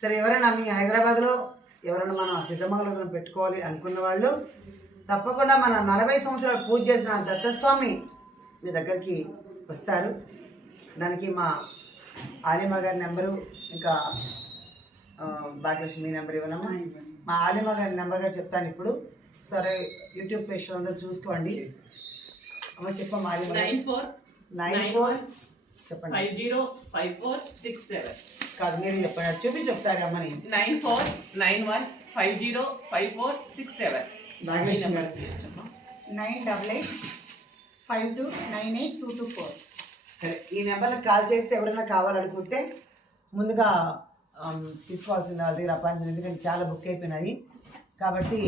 సరే, ఎవరైనా మీ హైదరాబాద్లో ఎవరైనా మనం సిద్ధమంగళం పెట్టుకోవాలి అనుకున్న వాళ్ళు తప్పకుండా మన 40 సంవత్సరాలు పూజ చేసిన దత్తస్వామి మీ దగ్గరికి వస్తారు. దానికి మా ఆలిమా గారి నెంబరు, ఇంకా భాగ్యలక్ష్మి నెంబర్ ఇవ్వనమ్మా. మా ఆలిమా గారి నెంబర్ గారు చెప్తాను ఇప్పుడు. సరే, యూట్యూబ్ పేజ్ అందరూ చూసుకోండి. అమ్మ చెప్పమ్మా. ఆలిమా 94 చెప్పండి. 505467 కాదు, మీరు చెప్పండి. చూపించి ఒకసారి అమ్మని. 9491505467. భాగ్యలక్ష్మి గారు 9885298224. సరే, ఈ నెంబర్కి కాల్ చేస్తే ఎవరైనా కావాలనుకుంటే ముందుగా తీసుకోవాల్సింది వాళ్ళ దగ్గర అపాయింట్మెంట్, ఎందుకంటే చాలా బుక్ అయిపోయినాయి. కాబట్టి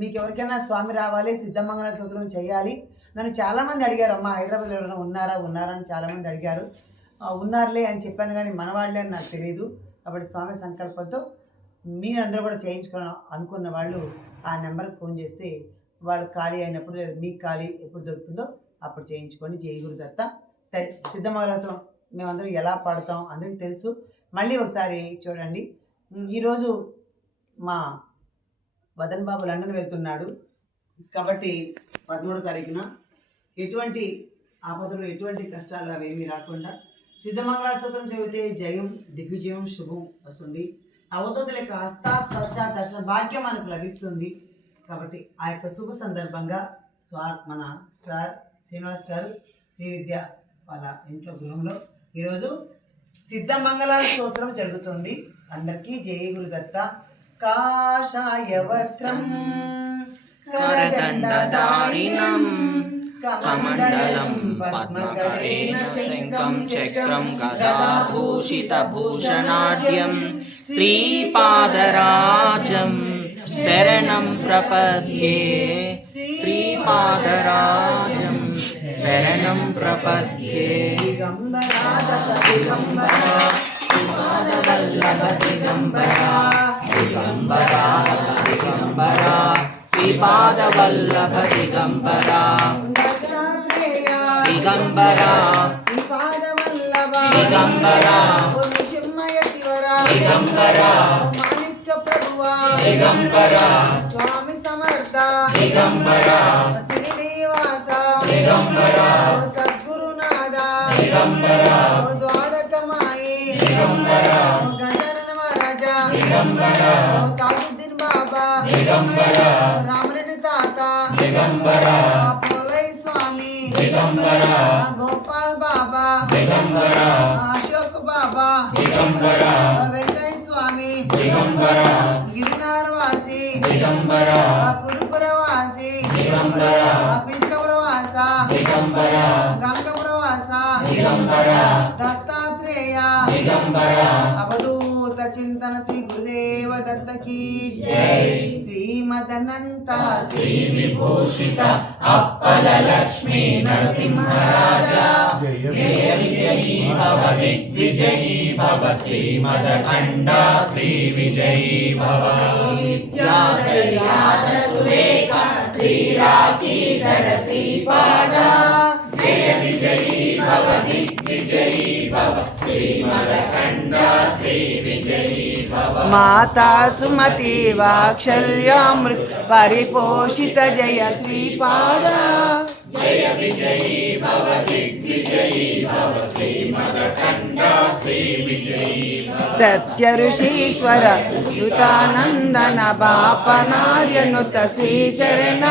మీకు ఎవరికైనా స్వామి రావాలి, సిద్ధమంగళ స్తోత్రం చేయాలి. నన్ను చాలామంది అడిగారు, అమ్మ హైదరాబాద్లో ఎవరైనా ఉన్నారా అని చాలామంది అడిగారు. ఉన్నారులే అని చెప్పాను, కానీ మన వాళ్ళే అని నాకు తెలియదు. కాబట్టి స్వామి సంకల్పంతో మీరందరూ కూడా చేయించుకోవాలి అనుకున్న వాళ్ళు ఆ నెంబర్కి ఫోన్ చేస్తే వాళ్ళు ఖాళీ అయినప్పుడు, లేదా మీకు ఖాళీ ఎప్పుడు దొరుకుతుందో అప్పుడు చేయించుకొని. జై గురుదత్త. సరే, సిద్ధమంగళం మేమందరం ఎలా పాడతాం అందరికీ తెలుసు. మళ్ళీ ఒకసారి చూడండి. ఈరోజు మా వదన్ బాబు లండన్ వెళ్తున్నాడు. కాబట్టి 13వ తారీఖున ఎటువంటి ఆపదలు, ఎటువంటి కష్టాలు అవేమీ రాకుండా సిద్ధమంగళ స్తోత్రం చదివితే జయం, దిగ్విజయం, శుభం వస్తుంది. అవధూతుల యొక్క హస్తాస్పర్శ దర్శన భాగ్యం మనకు లభిస్తుంది. కాబట్టి ఆ యొక్క శుభ సందర్భంగా మన సార్ శ్రీనివాస్ గారు శ్రీ విద్య వాళ్ళ ఇంట్లో గృహంలో ఈరోజు సిద్ధమంగళ స్తోత్రం జరుగుతుంది. అందరికీ జయ గురుదత్త. కాషాయ వస్త్రం करदण्डधारिणं कमण्डलं पद्मकरेण शङ्खं चक्रं गदाभूषितभूषणाढ्यं श्रीपादराजं शरणं प्रपद्ये. श्रीपादराजं शरणं प्रपद्ये. दिगम्बरा श्रीपादवल्लभ दिगम्बरा, दिगम्बरा दिगम्बरा श्रीपादवल्लभ दिगम्बरा, दिगम्बरा दिगम्बरा दिगम्बरा माणिक्य प्रभुवा दिगम्बरा स्वामी समर्थ दिगम्बरा श्रीनिवास दिगम्बरा सद्गुरुनाथ दिगम्बरा द्वारकमाई दिगम्बरा गजानन महाराजा दिगम्बरा ताजुद्दीन बाबा दिगम्बरा रामरेड्डी ताता दिगम्बरा पोलई स्वामी दिगम्बरा गोपाल बाबा दिगम्बरा अशोक बाबा दिगम्बरा वेंकय स्वामी दिगम्बरा गिरनारवासी दिगम्बरा कुरुपुरवासी दिगम्बरा पिंकपुरवास दिगम्बरा गंगपुरवास दिगम्बरा दत्तात्रेय दिगम्बरा अवधूत चिंतन श्री गुरुदेव दत्त की जय. श्रीमदनंत श्री विभूषित अप्पल लक्ष्मी नरसिंहराजा जय विजयी भव दिग्विजयी भव श्रीमदखण्ड श्री विजयी भव. विद्याधर सुरेख श्रीराकीधर श्रीपाद जय विजयी भव दिग्विजयी भव श्रीमदखण्ड श्री विजयी भव. माता सुमति वात्सल्यामृत परिपोषित जय श्रीपाद जय विजयी भव दिग्विजयी भव श्रीमदखण्ड श्री विजयी भव. सत्य ऋषीश्वर युतानंदन बापनार्यनुत श्रीचरण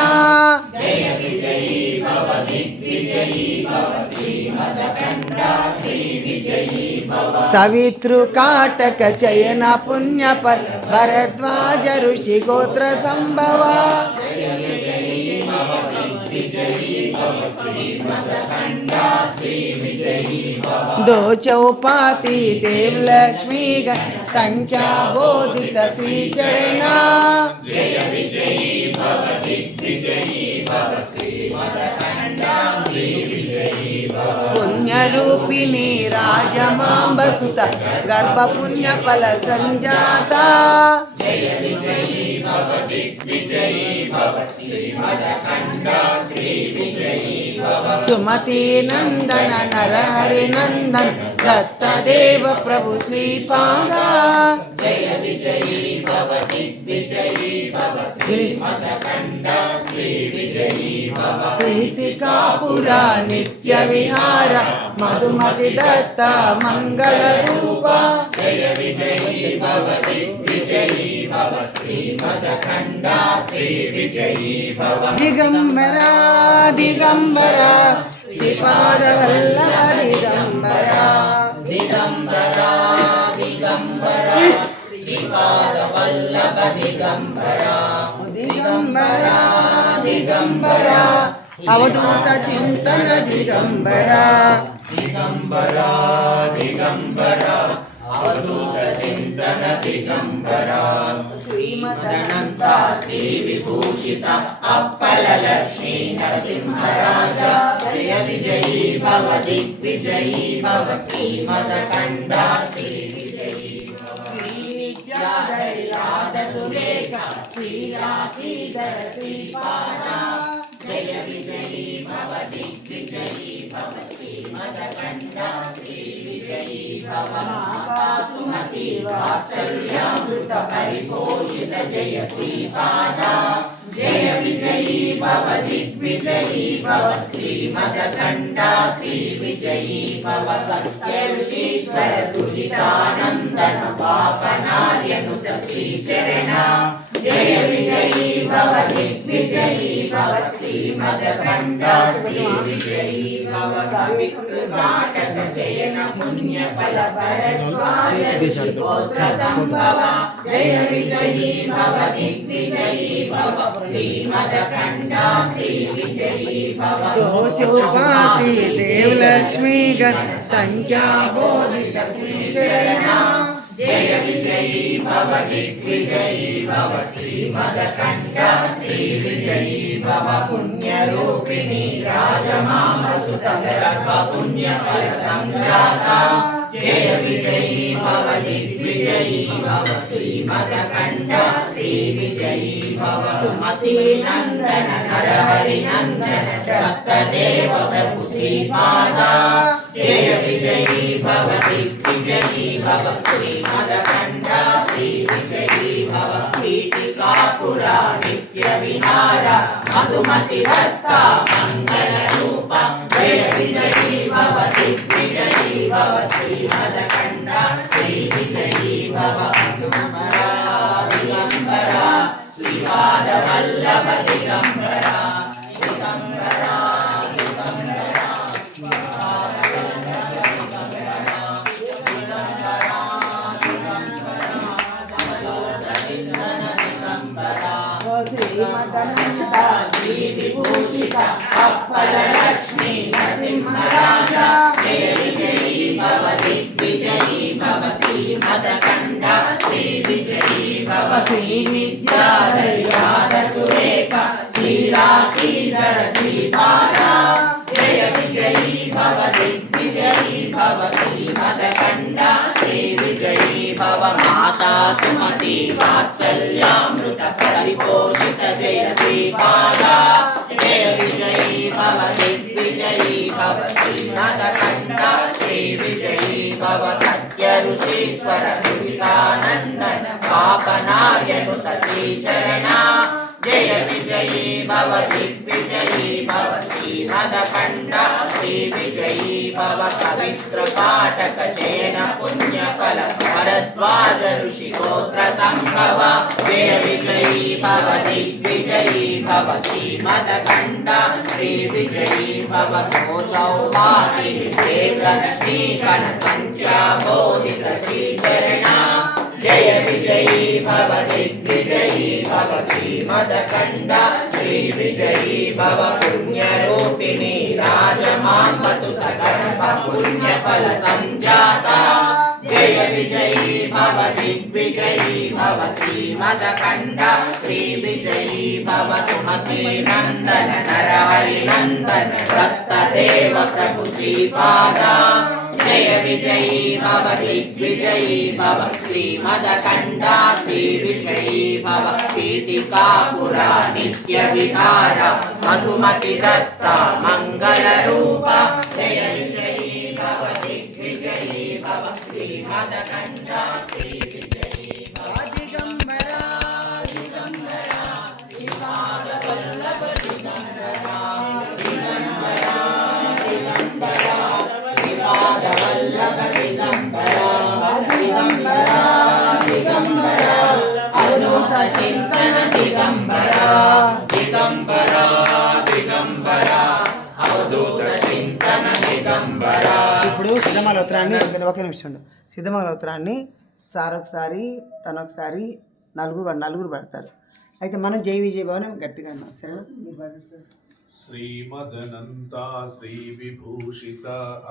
जय विजयी भव दिग्विजयी भव श्रीमदखण्ड श्री विजयी भव. सवितृकाटक चयन पुण्य पर भरद्वाज ऋषि गोत्र संभव जय विजयी भव दिग्विजयी भव श्रीमदखण्ड श्री विजयी भव. दो चौपाती देव लक्ष्मी संख्या बोधित श्रीचरण जय विजयी भव दिग्विजयी भव श्रीमदखण्ड श्री विजयी भव. पुण्य పుణ్యరూపిణి రాజమాంబసుత గర్భపుణ్యఫల సంజాత జయ విజయీ భవ దిగ్విజయీ భవ శ్రీమదఖండ శ్రీ విజయీ భవ సుమతి నందన నరహరి నందన్ దత్తదేవ ప్రభు శ్రీపాద జయ విజయీ భవ దిగ్విజయీ భవ శ్రీమదఖండ శ్రీ విజయీ భవ ప్రీతికాపుర నిత్య విహార మధుమతి దత్త మంగళ రూప జయ విజయీ భవ దిగ్విజయీ భవ శ్రీమదఖండ శ్రీ విజయీ భవ దిగంబర దిగంబర శ్రీపాద వల్లభ దిగంబర దిగంబర దిగంబర శ్రీపాద వల్లభ దిగంబర దిగంబర దిగంబర అవధూత చింతన దిగంబర దిగంబర దిగంబర అవధూత చింతన దిగంబర శ్రీమదనంత శ్రీ విభూషిత అప్పల లక్ష్మీ నరసింహరాజ జయ విజయీ భవ దిగ్విజయీ భవ శ్రీమదఖండ శ్రీ విజయీ శ్రీవిద్యాధరిరాధ సురేఖ శ్రీరాధీధర శ్రీపాద జయ విజయీ భవ దిగ్విజయీ భవ శ్రీమదఖండ శ్రీ విజయీ భవ సుమతి వాత్సల్యామృత పరిపోషిత జయ శ్రీపాద జయ విజయీ భవ దిగ్విజయీ భవ శ్రీమదఖండ శ్రీ విజయీ భవ సత్య ఋషీశ్వర దురితానందన పాపనార్యనుత శ్రీచరణ జయ విజయీ భవ దిగ్విజయీ భవ శ్రీమదఖండ శ్రీ విజయీ భవ సవితృకాటక జయన పుణ్య ఫల భరద్వాజ ఋషిగోత్ర సంభవ జయ విజయీ భవ దిగ్విజయీ భవ శ్రీమదఖండ శ్రీ విజయీ భవ చౌపాతి దేవలక్ష్మీ గణ సంఖ్యా బోధిత శ్రీచరణ జయ విజయీ భవ దిగ్విజయీ భవ శ్రీమదఖండ శ్రీ విజయీ భవ పుణ్యరూపిణి రాజమామసుత గర్భ పుణ్యఫల సంజాత జయ విజయీ భవ దిగ్విజయీ భవ శ్రీమదఖండ శ్రీ విజయీ భవ సుమతి నందన నరహరి నందన దత్తదేవ ప్రభు శ్రీపాద జయ విజయీ భవ దిగ్విజయీ భవ శ్రీమదఖండ శ్రీ విజయీ భవ పీఠికాపుర నిత్య విహార మధుమతి దత్త మంగళ రూప జయ విజయీ భవ దిగ్విజయీ భవ శ్రీమదఖండ శ్రీ విజయీ భవ దిగంబర దిగంబర శ్రీపాద వల్లభ దిగంబర దిగంబర శ్రీమదనంత శ్రీ విభూషిత అప్పల లక్ష్మీ నరసింహరాజ జయ విజయీ భవ దిగ్విజయీ భవ శ్రీమదఖండ శ్రీ విజయీ భవ శ్రీ విద్యాధరిరాధ సురేఖ శ్రీరాధీధర శ్రీపాద జయ విజయీ భవ దిగ్విజయీ భవ శ్రీమదఖండ శ్రీ విజయీ భవ మాతా సుమతి వాత్సల్యామృత పరిపోషిత జయ శ్రీపాద జయ విజయీ భవ దిగ్విజయీ భవ శ్రీమదఖండ శ్రీ విజయీ భవ సత్య ఋషీశ్వర దురితానందన పాపనార్యనుత శ్రీచరణ జయ విజయీ భవ దిగ్విజయీ భవ శ్రీమదఖండ శ్రీ విజయీ భవ సవితృకాటక జయన పుణ్యఫల భరద్వాజ ఋషిగోత్ర సంభవ జయ విజయీ భవ దిగ్విజయీ భవ శ్రీమదఖండ శ్రీ విజయీ భవ చౌపాటి దేవలక్ష్మీ కన సంఖ్యా బోధిత శ్రీచరణ జయ విజయీ భవ దిగ్విజయీ భవ శ్రీమదఖండ శ్రీ విజయీ భవ పుణ్యరూపిణి రాజమాంబసుత గర్భ పుణ్యఫల సంజాత జయ విజయీ భవ దిగ్విజయీ భవ శ్రీమదఖండ శ్రీ విజయీ భవ సుమతి నందన నరహరి నందన దత్త देव प्रभु श्रीपादा जय विजयी भव दिग्विजयी भव श्रीमदखण्डा श्रीविजयी भव पीठिकापुरा नित्य विहार मधुमति दत्ता मंगलरूप जय विजयी भव दिग्विजयी भव श्रीमदखण्डा श्रीविजयी भव दिगंबरा दिगंबरा श्रीपादवल्लभ दिगंबरा दिगंबरा दिगंबरा श्रीपादवल्लभ दिगंबरा दिगंबरा दिगंबरा अवधूत चिंतन दिगंबरा दिगंबरा दिगंबरा अवधूत चिंतन दिगंबरा। ఇప్పుడు సిద్ధమాల ఉత్తరాన్ని ఒక నిమిషం ఉండు. సిద్ధమాల ఉత్తరాన్ని సార్ ఒకసారి తను ఒకసారి నలుగురు పడతారు. అయితే మనం జై విజయ భవన్ గట్టిగా అన్నాం. సరేనా? మీరు పడతారు. श्रीमदनन्ता श्रीविभूषित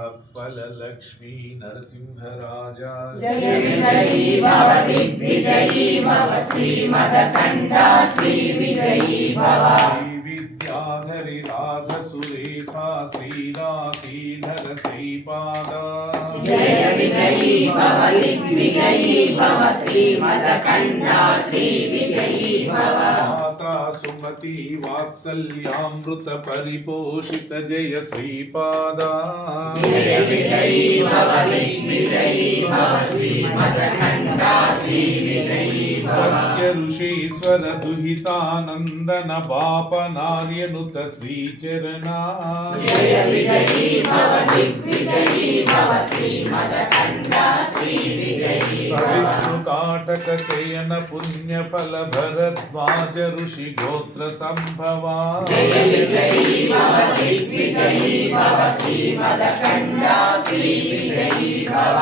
अब्बललक्ष्मी नरसिंहराजा जय विजयी भव दिग्विजयी भव श्रीमदखण्डा श्रीविजयी भव श्रीविद्याधरि राधसुरेखा श्रीराकीधर श्रीपादा जय विजयी भव दिग्विजयी भव श्रीमदखण्डा श्रीविजयी भव माता सुमति वात्सल्यामृत परिपोषित जय श्रीपादा जय विजयी भव दिग्विजयी भव श्रीमदखण्डा श्रीविजयी भव सत्य ऋषीश्वर दुहितानंदन बाप नार्यनुत श्रीचरणा जय विजयी भव दिग्विजयी भव श्रीमदखण्डा श्रीविजयी भव काटक चयन पुण्य फल भरद्वाज ऋषि गोत्र संभवा जय विजयी भव दिग्विजयी भव श्रीमदखण्डा श्रीविजयी भव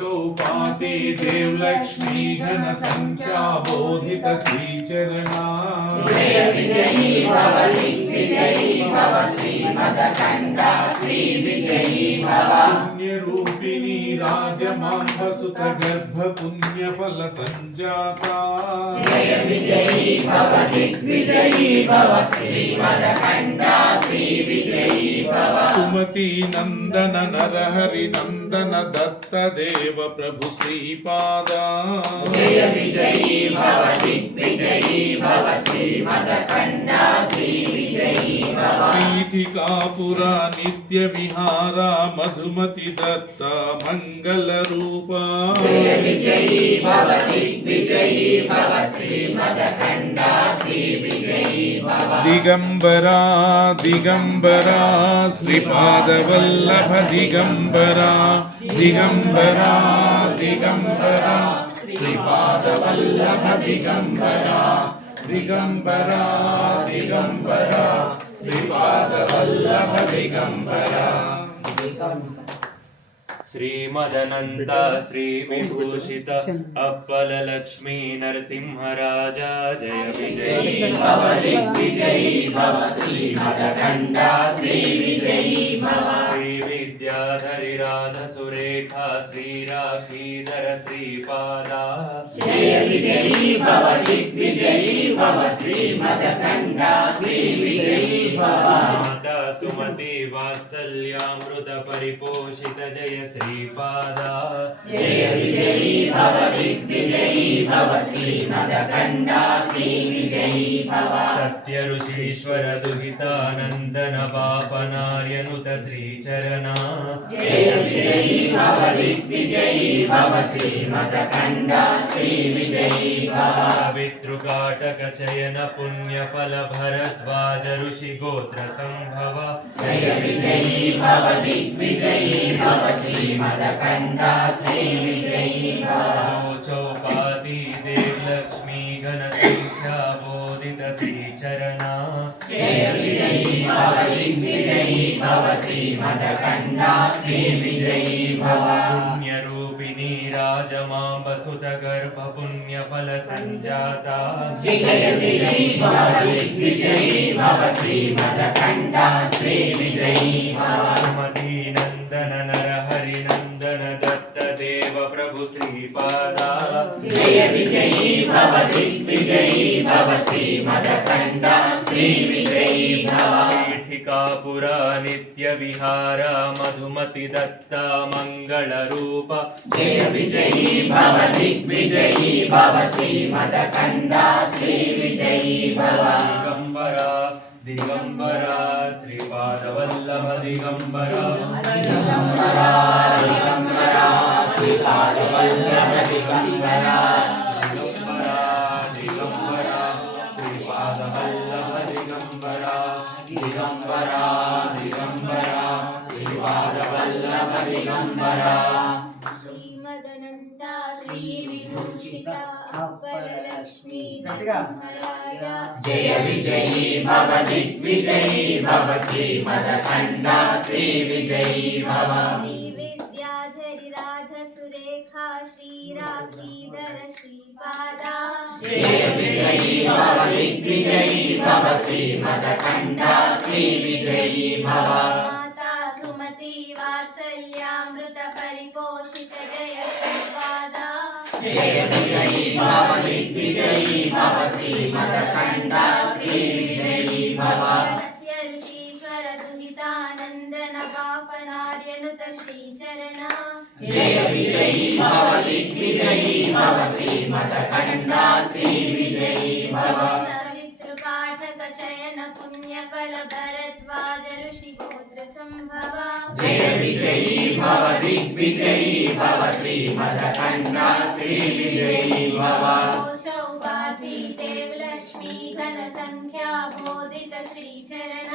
चौपाती देव लक्ष्मी घन संख्या बोधित श्रीचरणा जय विजयी भव दिग्विजयी भव श्रीमदखण्डा श्रीविजयी भव पुण्य रूपिणी राजमांबसुत गर्भ पुण्य फल संजाता जय विजयी भव दिग्विजयी भव श्रीमदखण्डा श्रीविजयी भव सुमति नंदन नरहरि नंदन दत्त देव प्रभु श्रीपादा जय विजयी भव दिग्विजयी भव श्रीमदखण्डा श्रीविजयी भव पीठिकापुरा नित्य विहारा मधुमति दत्ता मंगल रूपा जय विजयी भव दिग्विजयी भव श्रीमदखण्डा श्रीविजयी भव दिगंबरा दिगंबरा श्रीपादवल्लभ दिगंबरा दिगंबरा दिगंबरा श्रीपादवल्लभ दिगंबरा दिगंबरा दिगंबरा श्रीपादवल्लभ दिगंबरा। श्रीमदनन्त श्रीविभूषित अप्पललक्ष्मी नरसिंहराजा जय विजयी भव दिग्विजयी भव श्रीमदखण्डा श्रीविजयी भव श्रीविद्याधरि राधसुरेखा श्रीराकीधर श्रीपादा जय विजयी भव दिग्विजयी भव श्रीमदखण्डा श्रीविजयी भव माता सुमति वात्सल्यामृत परिपोषित जय श्रीपादा जय विजयी भव दिग्विजयी भव श्रीमदखण्डा श्रीविजयी भव सत्य ऋषीश्वर दुहितानन्दन पापनार्यनुत श्रीचरणा जय विजयी भव दिग्विजयी भव श्रीमदखण्डा श्रीविजयी भव पितृकाटक चयन पुण्य फल भरद्वाज ऋषि गोत्र संभव जय विजयी भव दिग्विजयी भव श्रीमदखण्डा श्रीविजयी भव चौपाती देव लक्ष्मी घन संख्या बोधित श्रीचरणा जय विजयी भव दिग्विजयी भव श्रीमदखण्डा श्रीविजयी भव पुण्य रूपिणी राजमांबसुत गर्भ पुण्य फल संजाता जय विजयी भव दिग्विजयी भव श्रीमदखण्डा श्रीविजयी भव सुमति नंदन नरहरि नंदन दत्त देव प्रभु श्रीपादा जय विजयी भव दिग्विजयी भव श्रीमदखण्डा श्रीविजयी भव पीठिकापुरा नित्य विहार मधुमति दत्ता मंगल रूप जय विजयी भव दिग्विजयी भव श्रीमदखण्डा श्रीविजयी भव दिगंबरा दिगंबरा श्रीपाद वल्लभ दिगंबरा दिगंबरा दिगंबरा श्रीपाद वल्लभ दिगंबरा दिगंबरा श्रीपाद वल्लभ दिगंबरा दिगंबरा दिगंबरा श्रीपाद वल्लभ दिगंबरा श्रीमदनन्ता श्रीविभूषिता अप्पलक्ष्मी गट्टिगा। नरसिंहराजा जय विजयी भव दिग्विजयी भव श्रीमदखण्डा श्रीविजयी भव श्रीविद्याधरि राधसुरेखा श्रीराखीधर श्रीपादा जय विजयी भव दिग्विजयी भव श्रीमदखण्डा श्रीविजयी भव माता सुमति वात्सल्यामृत परिपोषित जय श्रीपादा जय विजयी भव दिग्विजयी भव श्रीमदखण्डा श्रीविजयी भव सत्य ऋषीश्वर दुहितानन्दन बापनार्यनुत श्रीचरण जय विजयी भव दिग्विजयी भव श्रीमदखण्डा श्रीविजयी भव सवितृकाठक चयन पुण्यफल भरद्वाज ऋषि गोत्र संभव जय विजयी भव दिग्विजयी भव श्रीमदखण्डा श्रीविजयी भव चौपाती देव लक्ष्मी घन संख्या बोधित श्रीचरण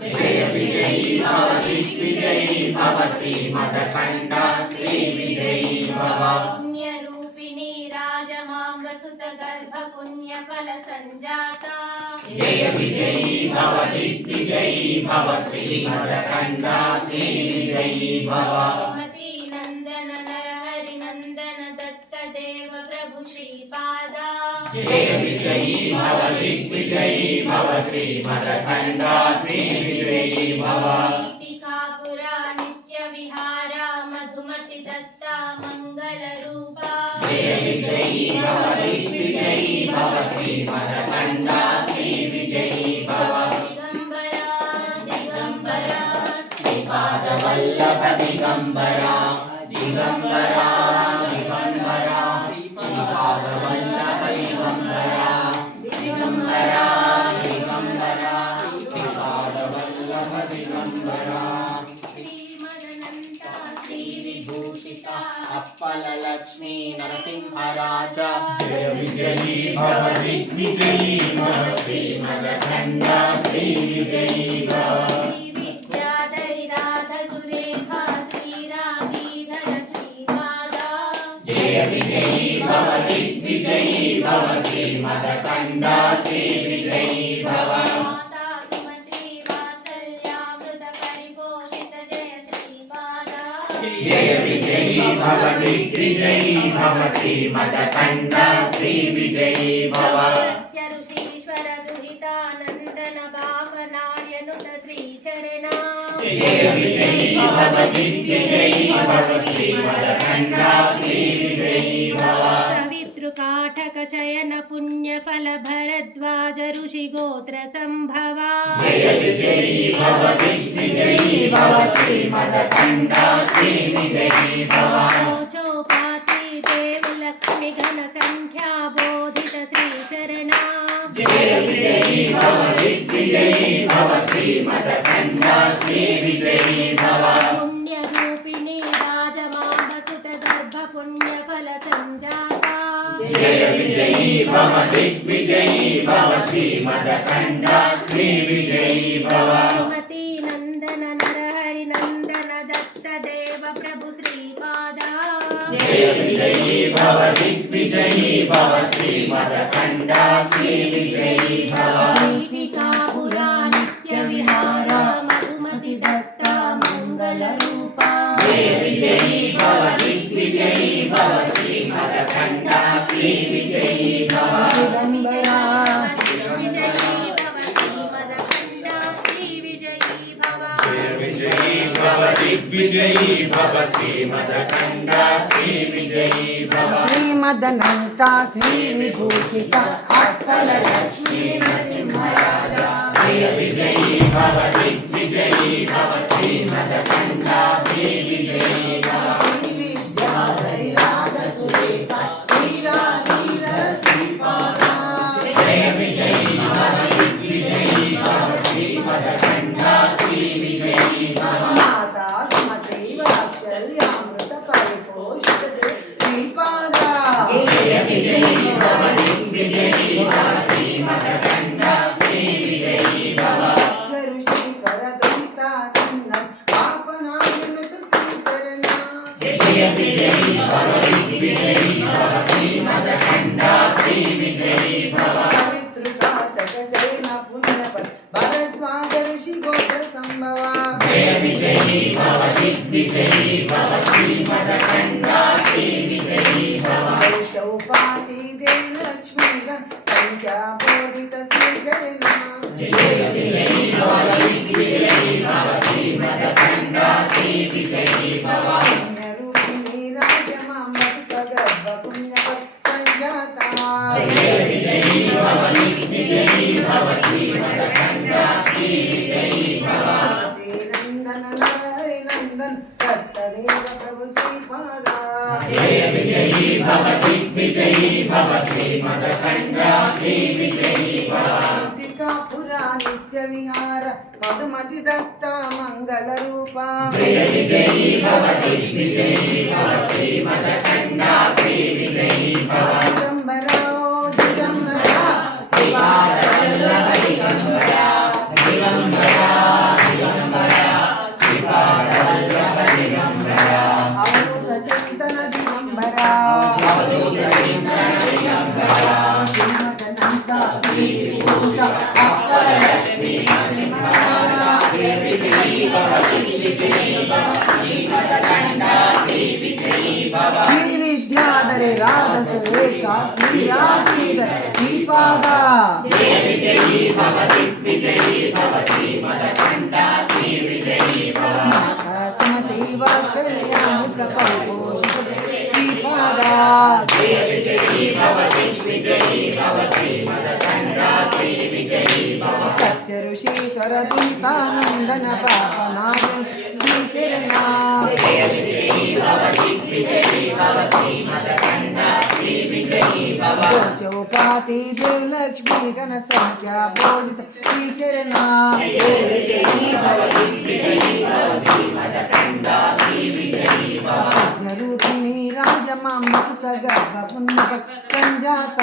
जय विजयी भव दिग्विजयी भव श्रीमदखण्डा श्रीविजयी भव पुण्य रूपिणी राजमांब सुत गर्भ पुण्यफल संजाता जय विजयी भव दिग्विजयी भव श्रीमदखण्डा श्रीविजयी भव सुमति नंदन नरहरि नंदन दत्त देव प्रभु श्रीपादा जय विजयी भव दिग्विजयी भव श्रीमदखण्डा श्रीविजयी भव पीठिकापुरा नित्य विहारा मधुमति दत्ता मंगल रूपा जय विजयी भव दिग्विजयी भव श्रीमदखण्डा श्रीविजयी भव दिगंबरा दिगंबरा श्रीपाद वल्लभ दिगंबरा दिगंबरा दिगंबरा श्रीपाद वल्लभ दिगंबरा दिगंबरा दिगंबरा श्रीपाद वल्लभ दिगंबरा श्रीमदनन्ता श्रीविभूषिता अप्पलक्ष्मी नरसिंहराजा जय विजयी भव दिग्विजयी भव श्रीमदखण्डा श्रीविजयी भव श्रीविद्याधरि राधसुरेखा श्रीराखीधर श्रीपादा जय विजयी भव दिग्विजयी भव श्रीमदखण्डा श्रीविजयी भव माता सुमति वात्सल्यामृत परिपोषित जय श्रीपादा जय विजयी भव दिग्विजयी भव श्रीमदखण्डा श्रीविजयी भव सत्य ऋषीश्वर दुहितानन्दन बापनार्यनुत श्रीचरण जय विजयी भव दिग्विजयी भव श्रीमदखण्डा श्रीविजयी भव सवितृकाठक चयन पुण्यफल भरद्वाज ऋषि गोत्र संभवा जय विजयी भव दिग्विजयी भव श्रीमदखण्डा श्रीविजयी भव चौपाती देव लक्ष्मी घन संख्या बोधित श्रीचरण जय विजयी भव दिग्विजयी भव श्रीमदखण्डा श्रीविजयी भव पुण्य रूपिणी राजमांब सुत गर्भ पुण्यफल संजाता जय विजयी भव दिग्विजयी भव श्रीमदखण्डा श्रीविजयी भव सुमति नंदन नरहरि नंदन दत्त देव प्रभु श्रीपादा जय विजयी भव दिग्विजयी भव श्रीमदखण्डा श्रीविजयी भव पीठिकापुरा नित्य विहारा मधुमति दत्ता मंगल रूपा जय विजयी भव दिग्विजयी भव श्रीमदखण्डा श्रीविजयी भव विजयी भव श्रीमदखण्डा श्रीविजयी भव जय विजयी भव दिग्विजयी भव శ్రీమదఖండ శ్రీ విజయీ భవ శ్రీమదనంత శ్రీ విభూషిత అప్పల లక్ష్మీ నరసింహరాజా జయ విజయీ భవ దిగ్విజయీ భవ శ్రీమదఖండ శ్రీ విజయీ భవ శ్రీ విద్యాధరి రాధ సురేఖ శ్రీరాధీర శ్రీపాద జయ విజయీ భవ దిగ్విజయీ భవ శ్రీమదఖండ శ్రీ విజయీ భవ మాతా సుమతైవ వాత్సల్యామృత పరిపోషిత శ్రీపాద జయ విజయీ భవ దిగ్విజయీ భవ శ్రీమదఖండ శ్రీ విజయీ భవ ఋషి సరదయితానందం పాపనాయనుత శ్రీచరణ జయ విజయీ భవ దిగ్విజయీ భవ శ్రీమదఖండ శ్రీ విజయీ భవ సవితృకాటక చైన పుణ్యపద భరద్వాజ ఋషి గోత్ర సంభవ జయ విజయీ భవ దిగ్విజయీ భవ శ్రీమదఖండ శ్రీ విజయీ భవ చౌపాతి దేవ లక్ష్మీగన్ సంఖ్యా బోధిత శ్రీచరణ జయ విజయీ భవ దిగ్విజయీ భవ శ్రీమదఖండ శ్రీ విజయీ భవ పుణ్యరూపిణి రాజమామృత గర్భ పుణ్యపద సంజాత జయ విజయీ భవ దిగ్విజయీ భవ శ్రీమదఖండ శ్రీ విజయీ భవ నందన నరహరి నందన్ దత్తదేవ ప్రభు శ్రీపాద జయ విజయీ భవ దిగ్విజయీ భవ శ్రీమదఖండ శ్రీ విజయీ భవ పురా నిత్య విహార మధుమతి దత్త మంగళ రూప జయ విజయీ భవ దిగ్విజయీ భవ శ్రీమదఖండ శ్రీ విజయీ భవ దిగంబరా దిగంబరా శ్రీపాద వల్లభ దిగంబరా దిగంబరా దిగంబరా శ్రీపాద వల్లభ దిగంబరా అవధూత చింతన దిగంబరా అవధూత చింతన దిగంబరా శ్రీమదనంత శ్రీ విభూష అప్పల లక్ష్మీ నరసింహరాజా జయ విజయీ భవ దిగ్విజయీ భవ శ్రీమదఖండ శ్రీ విజయీ భవ శ్రీ విద్యాధరి రాధ సురేఖ శ్రీరాధీధర శ్రీపాద జయ విజయీ భవ దిగ్విజయీ భవ శ్రీమదఖండ శ్రీ విజయీ భవ మాతా సుమతైవ కళ్యాణుత పరిపోషిత శ్రీపాద జయ విజయీ భవ దిగ్విజయీ భవ శ్రీమదఖండ శ్రీ విజయీ భవ సత్య ఋషి సరదీతానందన పాపనాయన శ్రీచరణ జయ విజయీ భవ దిగ్విజయీ భవ శ్రీమదఖండ శ్రీ విజయీ భవ చౌపాతి దేవ లక్ష్మీ గణ సంఖ్యా బోధిత శ్రీచరణ జయ విజయీ భవ దిగ్విజయీ భవ శ్రీమదఖండ శ్రీ విజయీ భవ రూపిణి రాజమామృత గర్భ పుణ్యపద సంజాత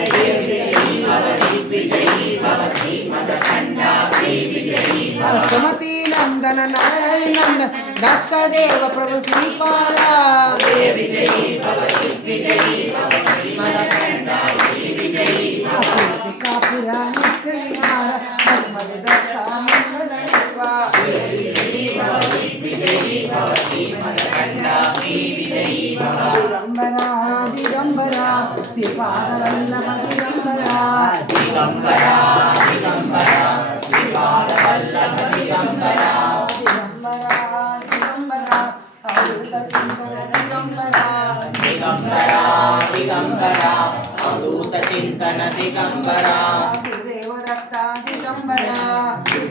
జయ విజయీ భవ దిగ్విజయీ భవ శ్రీమదఖండ శ్రీ విజయీ భవ సుమతి నందన నరహరి నందన దత్తదేవ ప్రభు శ్రీపాద జయ విజయీ భవ దిగ్విజయీ భవ శ్రీమదఖండ శ్రీ విజయీ భవ పురా నిత్య విహార మధుమతి దత్త మంగళ రూప జయ విజయీ భవ దిగ్విజయీ భవ శ్రీమదఖండ శ్రీ విజయీ భవ దిగంబరా దిగంబరా శ్రీపాద వల్లభ దిగంబరా దిగంబరా దిగంబరా శ్రీపాద వల్లభ దిగంబరా దిగంబరా దిగంబరా అవధూత చింతన దిగంబరా దిగంబరా దిగంబరా అవధూత చింతన దిగంబరా దేవదత్త దిగంబరా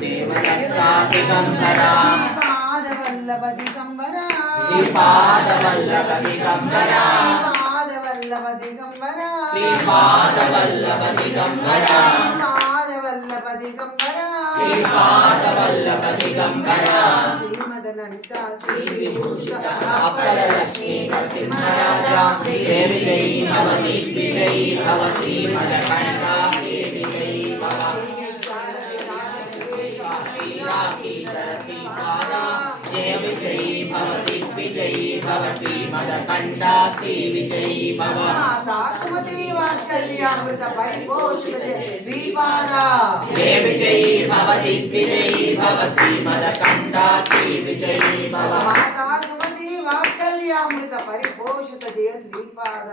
దేవదత్త దిగంబరా శ్రీపాద వల్లభ దిగంబరా శ్రీపాద వల్లభ దిగంబరా శ్రీపాద వల్లభ దిగంబరా శ్రీపాద వల్లభ దిగంబరా శ్రీపాద వల్లభ దిగంబరా శ్రీపాద వల్లభ దిగంబరా శ్రీమదనంత శ్రీ విభూషిత అప్పల లక్ష్మీ నరసింహరాజా జయ విజయీ భవ దిగ్విజయీ భవ శ్రీమదఖండ శ్రీ విజయీ భవ జయ విజయీ భవ దిగ్విజయీ భవ శ్రీమదఖండ శ్రీ విజయీ భవ మాతా సుమతి వాత్సల్యామృత పరిపోషిత శ్రీపాద జయ విజయీ భవ దిగ్విజయీ భవ శ్రీమదఖండ శ్రీ విజయీ భవ మాతా సుమతి వాత్సల్యామృత పరిపోషిత జయ శ్రీపాద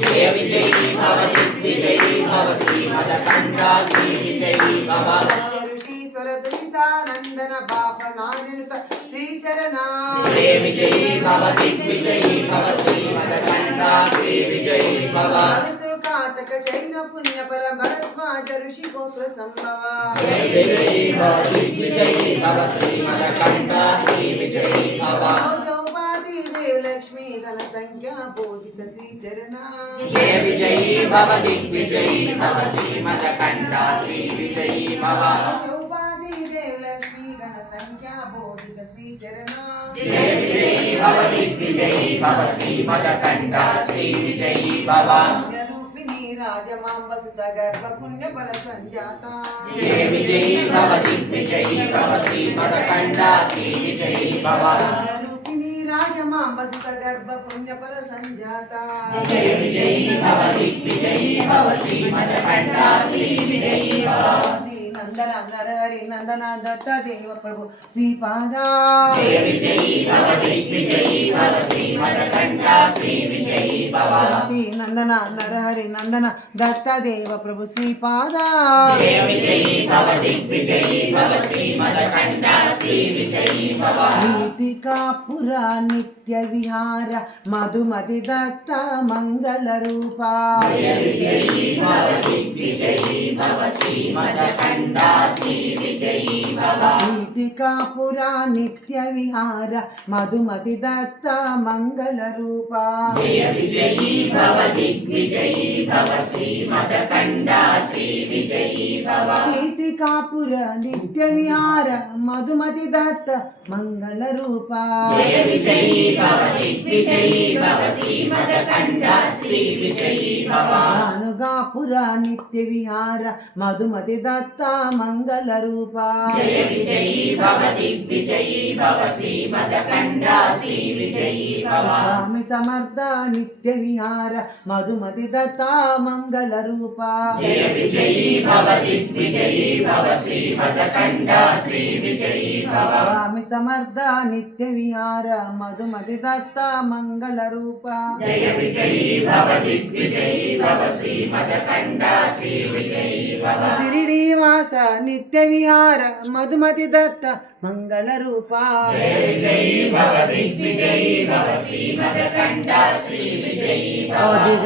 జయ విజయీ భవ దిగ్విజయీ భవ శ్రీమదఖండ శ్రీ విజయీ భవ సత్య ఋషి స్వరదురితానందన పాపనాయనుత శ్రీచరణ జయ जय विजयी भव दिग्विजयी भव श्रीमदकण्ठा श्री विजयी भव काटक जैन पुण्य फल भरद्वाज ऋषि गोत्र संभव जय विजयी भव दिग्विजयी भव श्रीमदकण्ठा श्री विजयी भव चौपादी देव लक्ष्मी धन संख्या बोधित श्री चरणा जय विजयी भव दिग्विजयी भव श्रीमदकण्ठा श्री विजयी भव चौपादी देव लक्ष्मी धन संख्या बोधित श्री चरणा जय विजयी भव दिग्विजयी भव श्रीमदकण्ठा श्री विजयी भव राजमांबसुत गर्भ पुण्य फल संजाता जय विजयी भव दिग्विजयी भव श्रीमदकण्ठा श्री विजयी भव रूपिणी राजमांबसुत गर्भ पुण्य फल संजाता जय विजयी भव दिग्विजयी भव श्रीमदकण्ठा श्री विजयी भव नंदन नरहरि नंदन दत्त देव प्रभु श्रीपादा जय विजयी भव दिग्विजयी भव श्रीमदकण्ठा श्री विजयी भव नंदन नरहरि नंदन दत्त देव प्रभु श्रीपादा जय विजयी भव दिग्विजयी भव श्रीमदकण्ठा श्री विजयी भव नीतिकापुर नित्य विहार मधुमति दत्त मंगल रूपा जय विजयी भव दिग्विजयी भव श्रीमदकण्ठा श्री विजयी भव नीतिकापुर नित्य विहार मधुमति दत्त मंगल रूपा जय विजयी भव दिग्विजयी भव श्रीमदकण्ठा श्री विजयी भव नीतिकापुर नित्य विहार मधुमति दत्त मंगल रूपा जय विजयी भव दिग्विजयी भव श्रीमदकण्ठा श्री विजयी भव भानुगापुर नित्य विहार मधुमति दत्त मंगल रूपा जय विजयी भव दिग्विजयी भव श्रीमदकण्ठा श्री विजयी भव स्वामी समर्थ नित्य विहार मधुमति दत्त मंगल रूपा जय विजयी भव दिग्विजयी भव श्रीमदकण्ठा श्री विजयी भव स्वामी समर्थ नित्य विहार मधुमति दत्त मंगल रूपा जय विजयी भव दिग्विजयी भव श्रीमदकण्ठा श्री विजयी भव शिरडीवास नित्य विहार मधुमति दत्त मंगल रूपा जय विजयी भव दिग्विजयी भव श्रीमदकण्ठा श्री विजयी भव